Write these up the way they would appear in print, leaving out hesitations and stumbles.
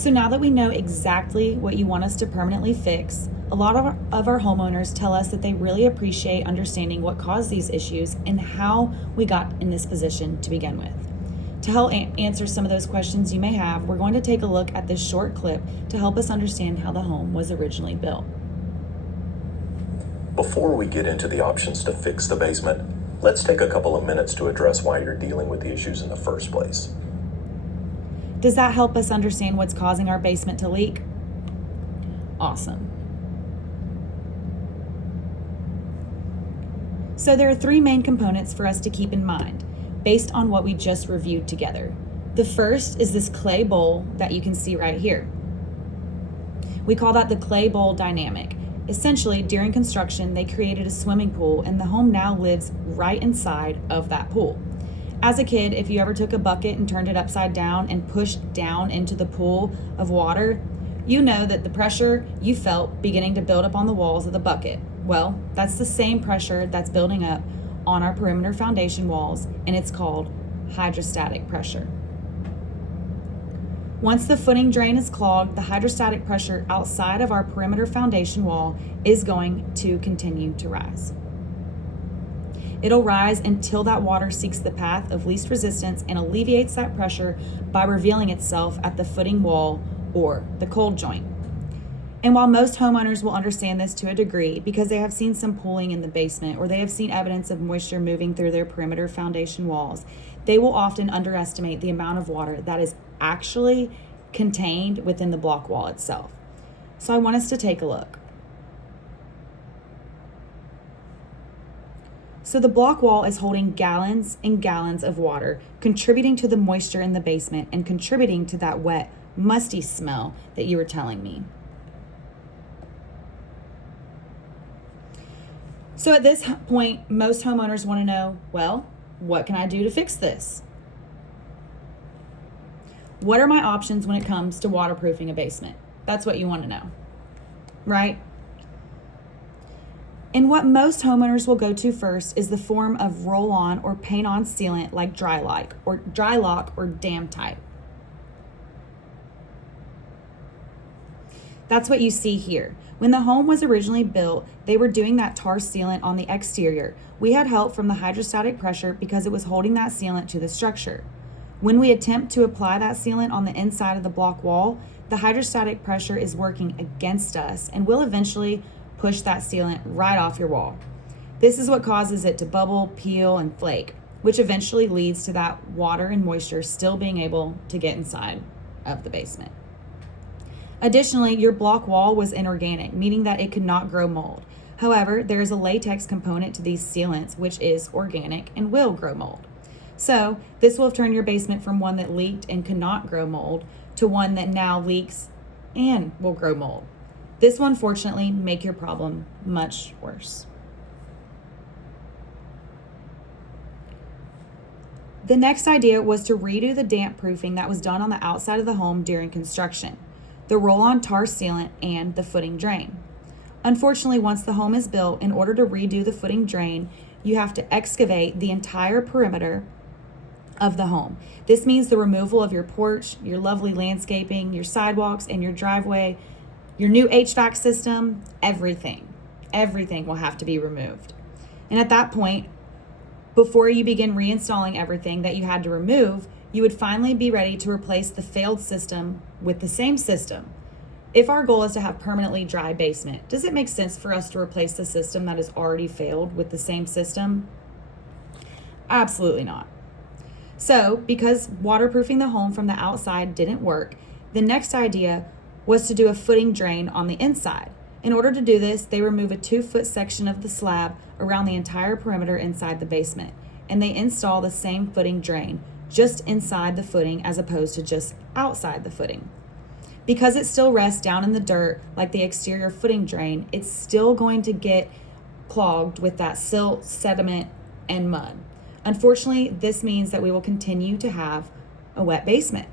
So now that we know exactly what you want us to permanently fix, a lot of our homeowners tell us that they really appreciate understanding what caused these issues and how we got in this position to begin with. To help answer some of those questions you may have, we're going to take a look at this short clip to help us understand how the home was originally built. Before we get into the options to fix the basement, let's take a couple of minutes to address why you're dealing with the issues in the first place. Does that help us understand what's causing our basement to leak? Awesome. So there are three main components for us to keep in mind based on what we just reviewed together. The first is this clay bowl that you can see right here. We call that the clay bowl dynamic. Essentially, during construction, they created a swimming pool and the home now lives right inside of that pool. As a kid, if you ever took a bucket and turned it upside down and pushed down into the pool of water, you know that the pressure you felt beginning to build up on the walls of the bucket. Well, that's the same pressure that's building up on our perimeter foundation walls, and it's called hydrostatic pressure. Once the footing drain is clogged, the hydrostatic pressure outside of our perimeter foundation wall is going to continue to rise. It'll rise until that water seeks the path of least resistance and alleviates that pressure by revealing itself at the footing wall or the cold joint. And while most homeowners will understand this to a degree because they have seen some pooling in the basement or they have seen evidence of moisture moving through their perimeter foundation walls, they will often underestimate the amount of water that is actually contained within the block wall itself. So I want us to take a look. So the block wall is holding gallons and gallons of water, contributing to the moisture in the basement and contributing to that wet, musty smell that you were telling me. So at this point, most homeowners want to know, well, what can I do to fix this? What are my options when it comes to waterproofing a basement? That's what you want to know, right? And what most homeowners will go to first is the form of roll-on or paint-on sealant like Dry-Lock or Dam Type. That's what you see here. When the home was originally built, they were doing that tar sealant on the exterior. We had help from the hydrostatic pressure because it was holding that sealant to the structure. When we attempt to apply that sealant on the inside of the block wall, the hydrostatic pressure is working against us and will eventually push that sealant right off your wall. This is what causes it to bubble, peel, and flake, which eventually leads to that water and moisture still being able to get inside of the basement. Additionally, your block wall was inorganic, meaning that it could not grow mold. However, there is a latex component to these sealants, which is organic and will grow mold. So this will turn your basement from one that leaked and could not grow mold to one that now leaks and will grow mold. This will unfortunately make your problem much worse. The next idea was to redo the damp proofing that was done on the outside of the home during construction, the roll-on tar sealant, and the footing drain. Unfortunately, once the home is built, in order to redo the footing drain, you have to excavate the entire perimeter of the home. This means the removal of your porch, your lovely landscaping, your sidewalks, and your driveway, your new HVAC system, everything will have to be removed. And at that point, before you begin reinstalling everything that you had to remove, you would finally be ready to replace the failed system with the same system. If our goal is to have permanently dry basement, does it make sense for us to replace the system that has already failed with the same system? Absolutely not. So, because waterproofing the home from the outside didn't work, the next idea was to do a footing drain on the inside. In order to do this, they remove a 2-foot section of the slab around the entire perimeter inside the basement, and they install the same footing drain just inside the footing as opposed to just outside the footing. Because it still rests down in the dirt like the exterior footing drain, it's still going to get clogged with that silt, sediment, and mud. Unfortunately, this means that we will continue to have a wet basement.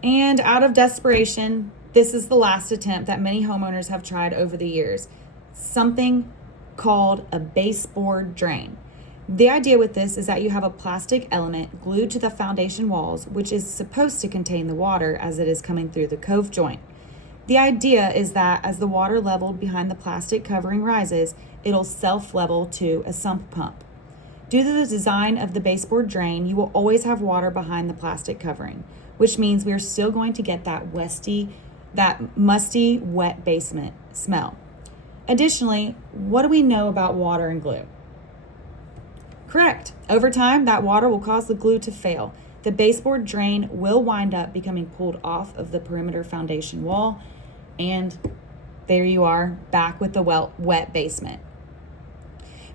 And out of desperation, this is the last attempt that many homeowners have tried over the years. Something called a baseboard drain. The idea with this is that you have a plastic element glued to the foundation walls, which is supposed to contain the water as it is coming through the cove joint. The idea is that as the water leveled behind the plastic covering rises, it'll self-level to a sump pump. Due to the design of the baseboard drain, you will always have water behind the plastic covering, which means we are still going to get that musty, wet basement smell. Additionally, what do we know about water and glue? Correct. Over time, that water will cause the glue to fail. The baseboard drain will wind up becoming pulled off of the perimeter foundation wall, and there you are, back with the wet basement.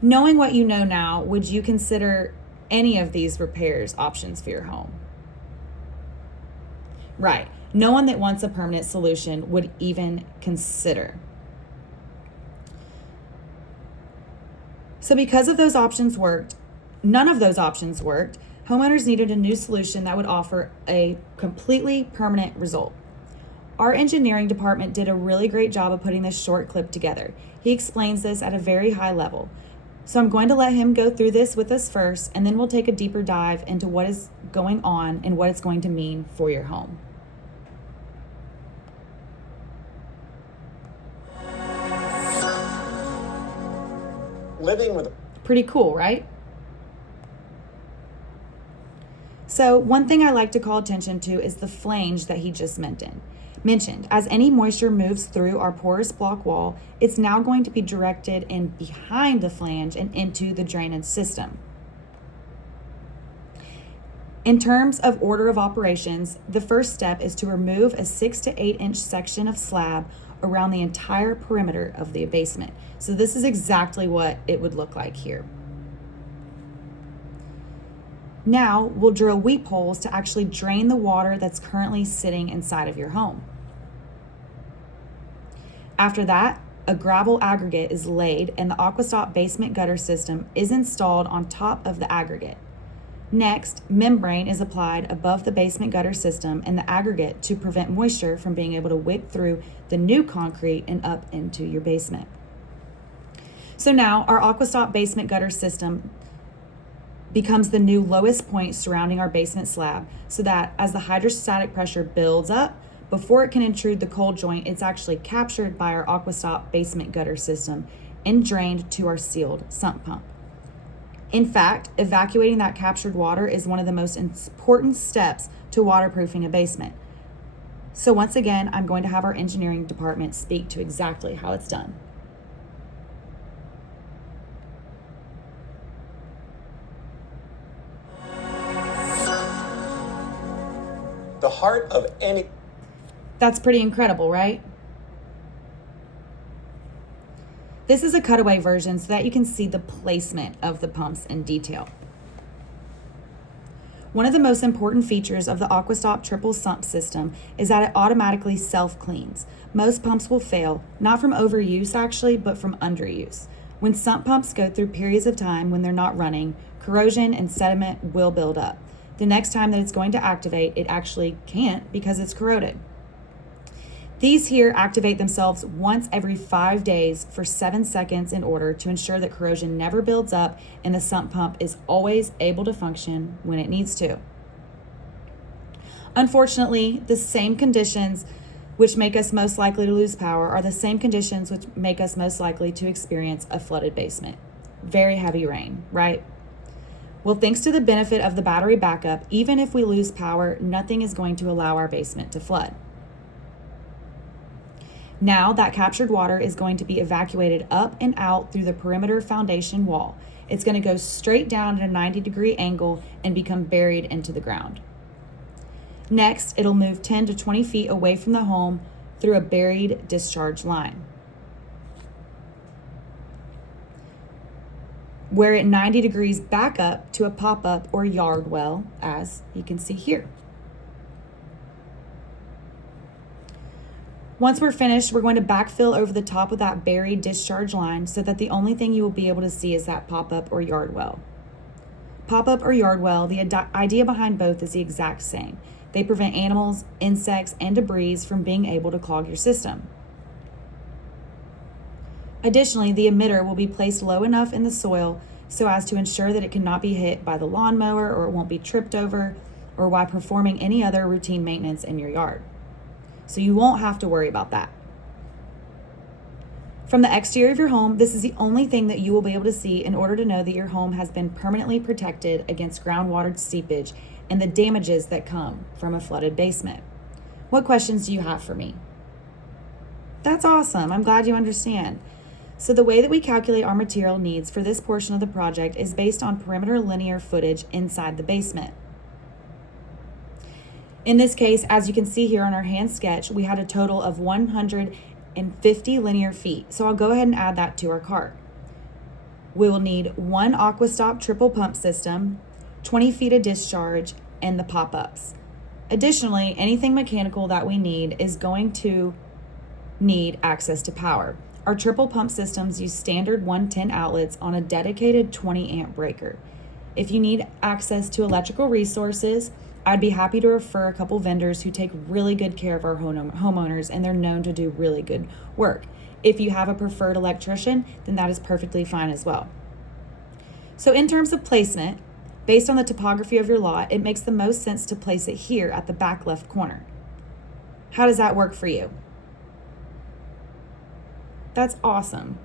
Knowing what you know now, would you consider any of these repairs options for your home? Right. No one that wants a permanent solution would even consider. So because of those options worked, none of those options worked, homeowners needed a new solution that would offer a completely permanent result. Our engineering department did a really great job of putting this short clip together. He explains this at a very high level. So I'm going to let him go through this with us first, and then we'll take a deeper dive into what is going on and what it's going to mean for your home. Living with Pretty cool, right? So one thing I like to call attention to is the flange that he just mentioned. As any moisture moves through our porous block wall, it's now going to be directed in behind the flange and into the drainage system. In terms of order of operations, the first step is to remove a 6 to 8 inch section of slab around the entire perimeter of the basement. So this is exactly what it would look like here. Now we'll drill weep holes to actually drain the water that's currently sitting inside of your home. After that, a gravel aggregate is laid and the AquaStop basement gutter system is installed on top of the aggregate. Next, membrane is applied above the basement gutter system and the aggregate to prevent moisture from being able to wick through the new concrete and up into your basement. So now our AquaStop basement gutter system becomes the new lowest point surrounding our basement slab, so that as the hydrostatic pressure builds up, before it can intrude the cold joint, it's actually captured by our AquaStop basement gutter system and drained to our sealed sump pump. In fact, evacuating that captured water is one of the most important steps to waterproofing a basement. So once again, I'm going to have our engineering department speak to exactly how it's done. the heart of any. That's pretty incredible, right? This is a cutaway version so that you can see the placement of the pumps in detail. One of the most important features of the AquaStop triple sump system is that it automatically self-cleans. Most pumps will fail, not from overuse actually, but from underuse. When sump pumps go through periods of time when they're not running, corrosion and sediment will build up. The next time that it's going to activate, it actually can't because it's corroded. These here activate themselves once every 5 days for 7 seconds in order to ensure that corrosion never builds up and the sump pump is always able to function when it needs to. Unfortunately, the same conditions which make us most likely to lose power are the same conditions which make us most likely to experience a flooded basement. Very heavy rain, right? Well, thanks to the benefit of the battery backup, even if we lose power, nothing is going to allow our basement to flood. Now that captured water is going to be evacuated up and out through the perimeter foundation wall. It's going to go straight down at a 90-degree angle and become buried into the ground. Next, it'll move 10 to 20 feet away from the home through a buried discharge line, where at 90 degrees back up to a pop-up or yard well, as you can see here. Once we're finished, we're going to backfill over the top of that buried discharge line so that the only thing you will be able to see is that pop-up or yard well. Pop-up or yard well, the idea behind both is the exact same. They prevent animals, insects, and debris from being able to clog your system. Additionally, the emitter will be placed low enough in the soil so as to ensure that it cannot be hit by the lawnmower or it won't be tripped over or while performing any other routine maintenance in your yard. So you won't have to worry about that. From the exterior of your home, this is the only thing that you will be able to see in order to know that your home has been permanently protected against groundwater seepage and the damages that come from a flooded basement. What questions do you have for me? That's awesome. I'm glad you understand. So the way that we calculate our material needs for this portion of the project is based on perimeter linear footage inside the basement. In this case, as you can see here on our hand sketch, we had a total of 150 linear feet. So I'll go ahead and add that to our cart. We will need one AquaStop triple pump system, 20 feet of discharge, and the pop-ups. Additionally, anything mechanical that we need is going to need access to power. Our triple pump systems use standard 110 outlets on a dedicated 20 amp breaker. If you need access to electrical resources, I'd be happy to refer a couple vendors who take really good care of our homeowners, and they're known to do really good work. If you have a preferred electrician, then that is perfectly fine as well. So in terms of placement, based on the topography of your lot, it makes the most sense to place it here at the back left corner. How does that work for you? That's awesome.